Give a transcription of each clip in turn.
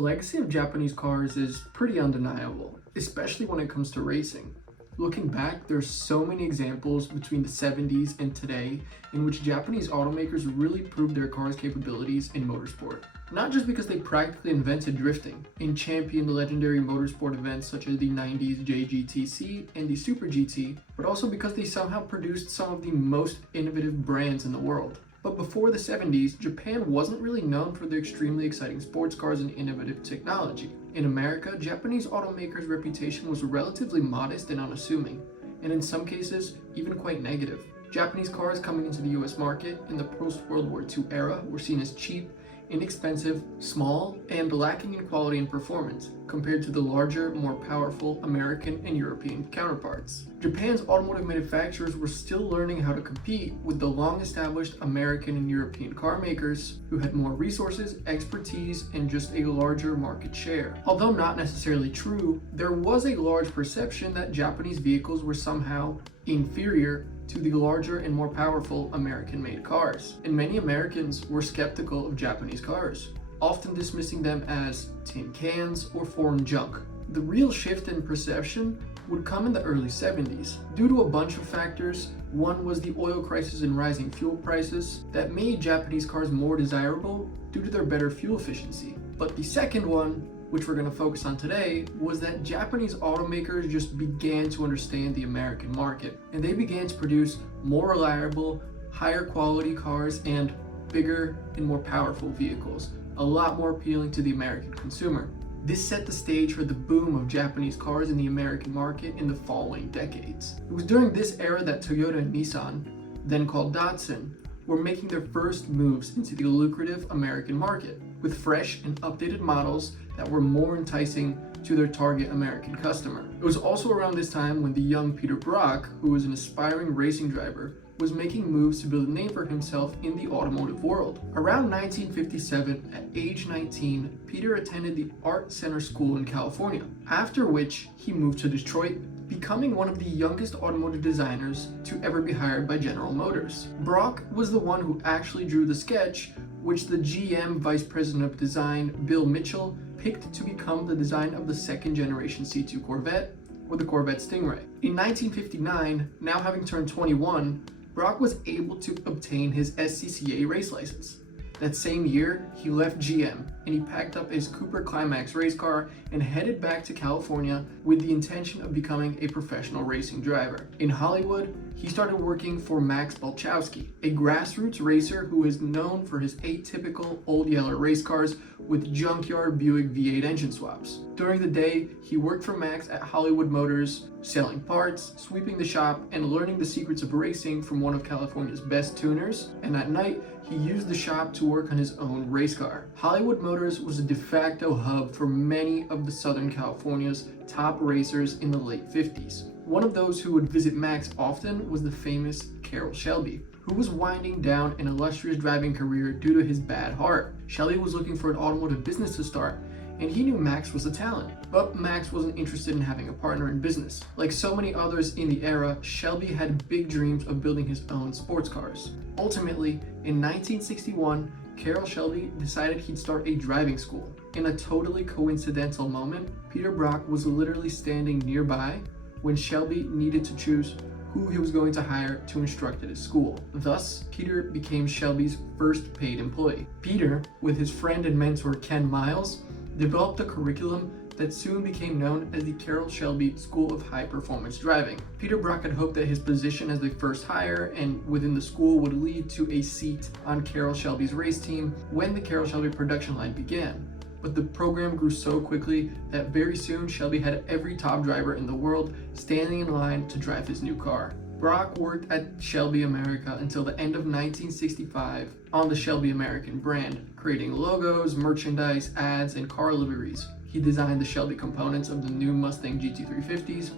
legacy of Japanese cars is pretty undeniable, especially when it comes to racing. Looking back, there's so many examples between the 70s and today in which Japanese automakers really proved their cars' capabilities in motorsport. Not just because they practically invented drifting and championed legendary motorsport events such as the 90s JGTC and the Super GT, but also because they somehow produced some of the most innovative brands in the world. But before the 70s, Japan wasn't really known for their extremely exciting sports cars and innovative technology. In America, Japanese automakers' reputation was relatively modest and unassuming, and in some cases, even quite negative. Japanese cars coming into the US market in the post-World War II era were seen as cheap, inexpensive, small, and lacking in quality and performance compared to the larger, more powerful American and European counterparts. Japan's automotive manufacturers were still learning how to compete with the long-established American and European car makers who had more resources, expertise, and just a larger market share. Although not necessarily true, there was a large perception that Japanese vehicles were somehow inferior to the larger and more powerful American-made cars, and many Americans were skeptical of Japanese cars, often dismissing them as tin cans or foreign junk. The real shift in perception would come in the early 70s. Due to a bunch of factors, one was the oil crisis and rising fuel prices that made Japanese cars more desirable due to their better fuel efficiency. But the second one, which we're going to focus on today, was that Japanese automakers just began to understand the American market, and they began to produce more reliable, higher quality cars and bigger and more powerful vehicles, a lot more appealing to the American consumer. This set the stage for the boom of Japanese cars in the American market in the following decades. It was during this era that Toyota and Nissan, then called Datsun, were making their first moves into the lucrative American market, with fresh and updated models that were more enticing to their target American customer. It was also around this time when the young Peter Brock, who was an aspiring racing driver, was making moves to build a name for himself in the automotive world. Around 1957, at age 19, Peter attended the Art Center School in California, after which he moved to Detroit, becoming one of the youngest automotive designers to ever be hired by General Motors. Brock was the one who actually drew the sketch, which the GM Vice President of Design, Bill Mitchell, picked to become the design of the second generation C2 Corvette, or the Corvette Stingray. In 1959, now having turned 21, Brock was able to obtain his SCCA race license. That same year, he left GM and he packed up his Cooper Climax race car and headed back to California with the intention of becoming a professional racing driver. In Hollywood, he started working for Max Balchowski, a grassroots racer who is known for his atypical old yellow race cars with junkyard Buick V8 engine swaps. During the day, he worked for Max at Hollywood Motors, selling parts, sweeping the shop, and learning the secrets of racing from one of California's best tuners, and at night, he used the shop to work on his own race car. Hollywood Motors was a de facto hub for many of the Southern California's top racers in the late 50s. One of those who would visit Max often was the famous Carroll Shelby, who was winding down an illustrious driving career due to his bad heart. Shelby was looking for an automotive business to start, and he knew Max was a talent. But Max wasn't interested in having a partner in business. Like so many others in the era, Shelby had big dreams of building his own sports cars. Ultimately, in 1961, Carroll Shelby decided he'd start a driving school. In a totally coincidental moment, Peter Brock was literally standing nearby when Shelby needed to choose who he was going to hire to instruct at his school. Thus, Peter became Shelby's first paid employee. Peter, with his friend and mentor Ken Miles, developed a curriculum that soon became known as the Carroll Shelby School of High Performance Driving. Peter Brock had hoped that his position as the first hire and within the school would lead to a seat on Carroll Shelby's race team when the Carroll Shelby production line began. But the program grew so quickly that very soon Shelby had every top driver in the world standing in line to drive his new car. Brock worked at Shelby America until the end of 1965 on the Shelby American brand, creating logos, merchandise, ads, and car liveries. He designed the Shelby components of the new Mustang GT350s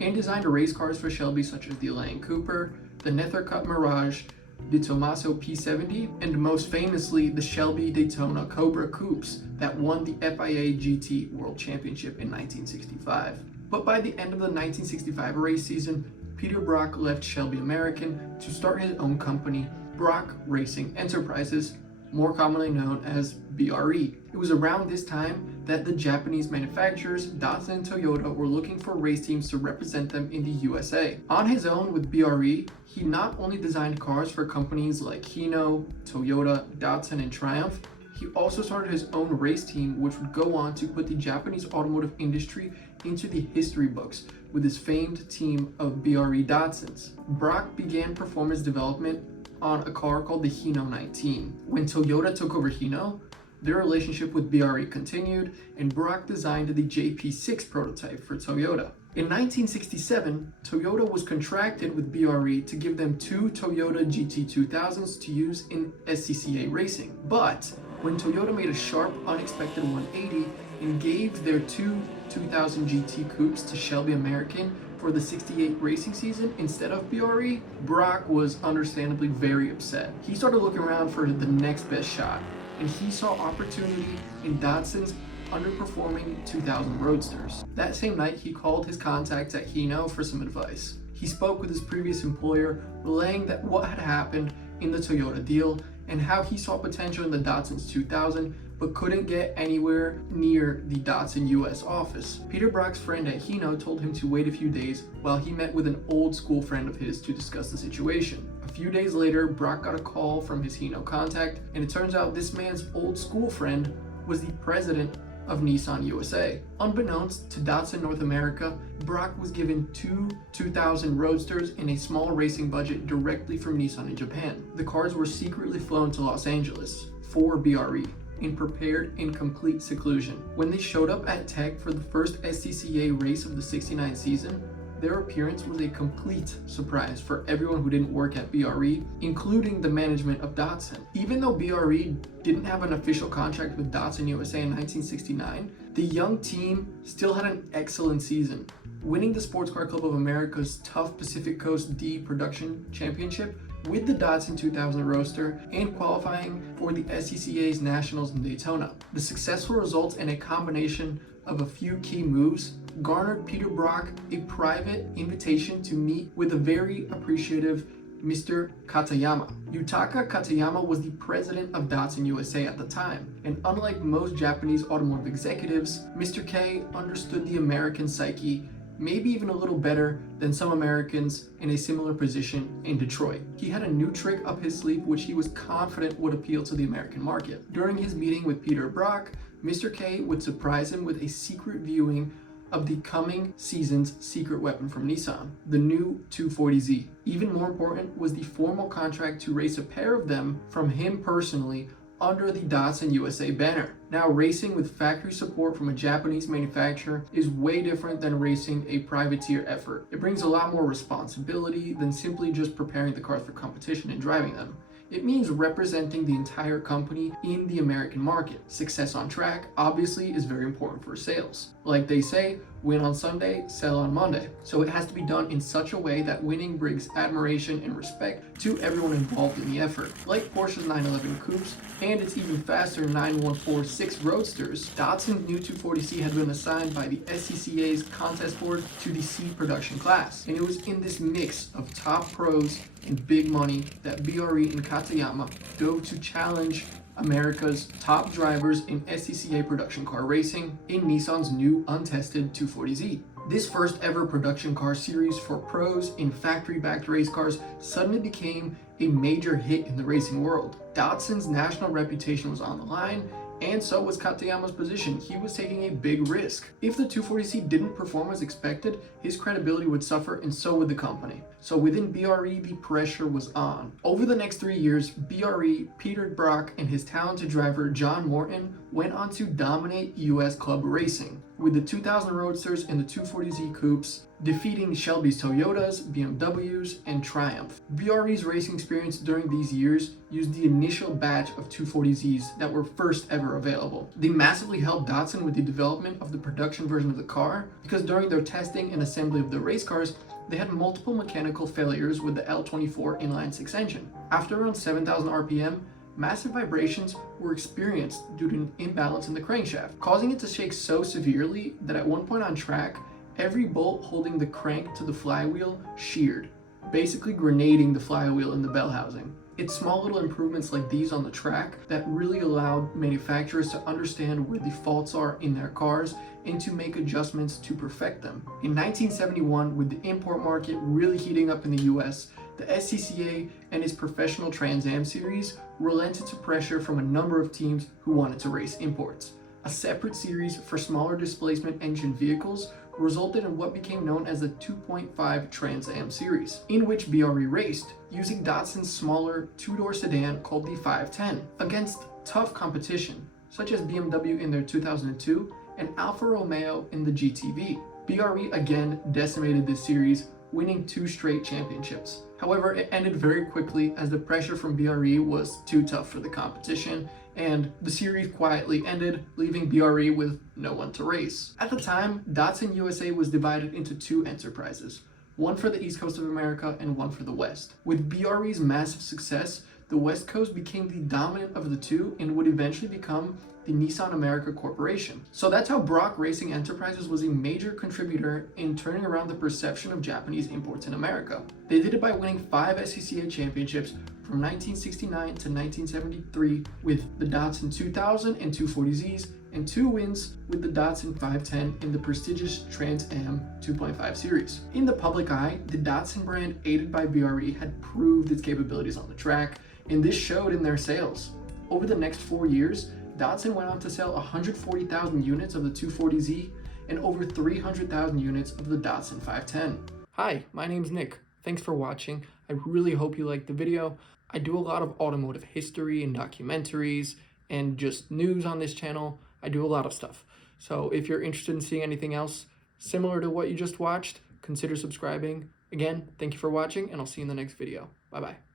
and designed race cars for Shelby such as the Elaine Cooper, the Nethercutt Mirage, the Tommaso P70, and most famously the Shelby Daytona Cobra Coupes that won the FIA GT World Championship in 1965. But by the end of the 1965 race season, Peter Brock left Shelby American to start his own company, Brock Racing Enterprises, more commonly known as BRE. It was around this time that the Japanese manufacturers, Datsun and Toyota, were looking for race teams to represent them in the USA. On his own with BRE, he not only designed cars for companies like Hino, Toyota, Datsun, and Triumph, he also started his own race team, which would go on to put the Japanese automotive industry into the history books with his famed team of BRE Datsuns. Brock began performance development on a car called the Hino 19. When Toyota took over Hino, their relationship with BRE continued, and Brock designed the JP6 prototype for Toyota. In 1967, Toyota was contracted with BRE to give them 2 Toyota GT2000s to use in SCCA racing. But when Toyota made a sharp, unexpected 180 and gave their 2 2000 GT coupes to Shelby American for the 68 racing season instead of BRE, Brock was understandably very upset. He started looking around for the next best shot, and he saw opportunity in Datsun's underperforming 2000 Roadsters. That same night, he called his contacts at Hino for some advice. He spoke with his previous employer, relaying that what had happened in the Toyota deal and how he saw potential in the Datsun's 2000 but couldn't get anywhere near the Datsun US office. Peter Brock's friend at Hino told him to wait a few days while he met with an old school friend of his to discuss the situation. A few days later, Brock got a call from his Hino contact, and it turns out this man's old school friend was the president of Nissan USA. Unbeknownst to Datsun North America, Brock was given 2 2000 Roadsters in a small racing budget directly from Nissan in Japan. The cars were secretly flown to Los Angeles for BRE in prepared and complete seclusion. When they showed up at Tech for the first SCCA race of the 69 season, their appearance was a complete surprise for everyone who didn't work at BRE, including the management of Datsun. Even though BRE didn't have an official contract with Datsun USA in 1969, the young team still had an excellent season, winning the Sports Car Club of America's Tough Pacific Coast D Production Championship with the Datsun 2000 Roadster and qualifying for the SCCA's Nationals in Daytona. The successful results and a combination of a few key moves garnered Peter Brock a private invitation to meet with a very appreciative Mr. Katayama. Yutaka Katayama was the president of Datsun USA at the time, and unlike most Japanese automotive executives, Mr. K understood the American psyche maybe even a little better than some Americans in a similar position in Detroit. He had a new trick up his sleeve which he was confident would appeal to the American market. During his meeting with Peter Brock, Mr. K would surprise him with a secret viewing of the coming season's secret weapon from Nissan, the new 240Z. Even more important was the formal contract to race a pair of them from him personally under the Datsun USA banner. Now, racing with factory support from a Japanese manufacturer is way different than racing a privateer effort. It brings a lot more responsibility than simply just preparing the cars for competition and driving them. It means representing the entire company in the American market. Success on track obviously is very important for sales. Like they say, win on Sunday, sell on Monday. So it has to be done in such a way that winning brings admiration and respect to everyone involved in the effort. Like Porsche's 911 Coupes and its even faster 9146 Roadsters, Datsun's new 240C had been assigned by the SCCA's contest board to the C production class. And it was in this mix of top pros and big money that BRE and Katayama dove to challenge America's top drivers in SCCA production car racing in Nissan's new untested 240Z. This first ever production car series for pros in factory-backed race cars suddenly became a major hit in the racing world. Datsun's national reputation was on the line, and so was Katayama's position. He was taking a big risk. If the 240C didn't perform as expected, his credibility would suffer, and so would the company. So within BRE, the pressure was on. Over the next 3 years, BRE, Peter Brock, and his talented driver John Morton went on to dominate US club racing, with the 2000 Roadsters and the 240Z Coupes defeating Shelby's Toyotas, BMWs, and Triumph. BRE's racing experience during these years used the initial batch of 240Zs that were first ever available. They massively helped Datsun with the development of the production version of the car, because during their testing and assembly of the race cars, they had multiple mechanical failures with the L24 inline-six engine. After around 7,000 RPM, massive vibrations were experienced due to an imbalance in the crankshaft, causing it to shake so severely that at one point on track, every bolt holding the crank to the flywheel sheared, basically grenading the flywheel in the bell housing. It's small little improvements like these on the track that really allowed manufacturers to understand where the faults are in their cars and to make adjustments to perfect them. In 1971, with the import market really heating up in the US, the SCCA and its professional Trans Am series relented to pressure from a number of teams who wanted to race imports. A separate series for smaller displacement engine vehicles resulted in what became known as the 2.5 Trans Am series, in which BRE raced using Datsun's smaller two-door sedan called the 510 against tough competition such as BMW in their 2002 and Alfa Romeo in the GTV. BRE again decimated this series, winning 2 straight championships. However, it ended very quickly as the pressure from BRE was too tough for the competition, and the series quietly ended, leaving BRE with no one to race. At the time, Datsun USA was divided into 2 enterprises, one for the East Coast of America and one for the West. With BRE's massive success, the West Coast became the dominant of the two and would eventually become the Nissan America Corporation. So that's how Brock Racing Enterprises was a major contributor in turning around the perception of Japanese imports in America. They did it by winning 5 SCCA championships from 1969 to 1973 with the Datsun 2000 and 240Zs, and 2 wins with the Datsun 510 in the prestigious Trans Am 2.5 series. In the public eye, the Datsun brand, aided by BRE, had proved its capabilities on the track, and this showed in their sales. Over the next 4 years, Datsun went on to sell 140,000 units of the 240Z and over 300,000 units of the Datsun 510. Hi, my name's Nick. Thanks for watching. I really hope you liked the video. I do a lot of automotive history and documentaries and just news on this channel. I do a lot of stuff. So if you're interested in seeing anything else similar to what you just watched, consider subscribing. Again, thank you for watching, and I'll see you in the next video. Bye-bye.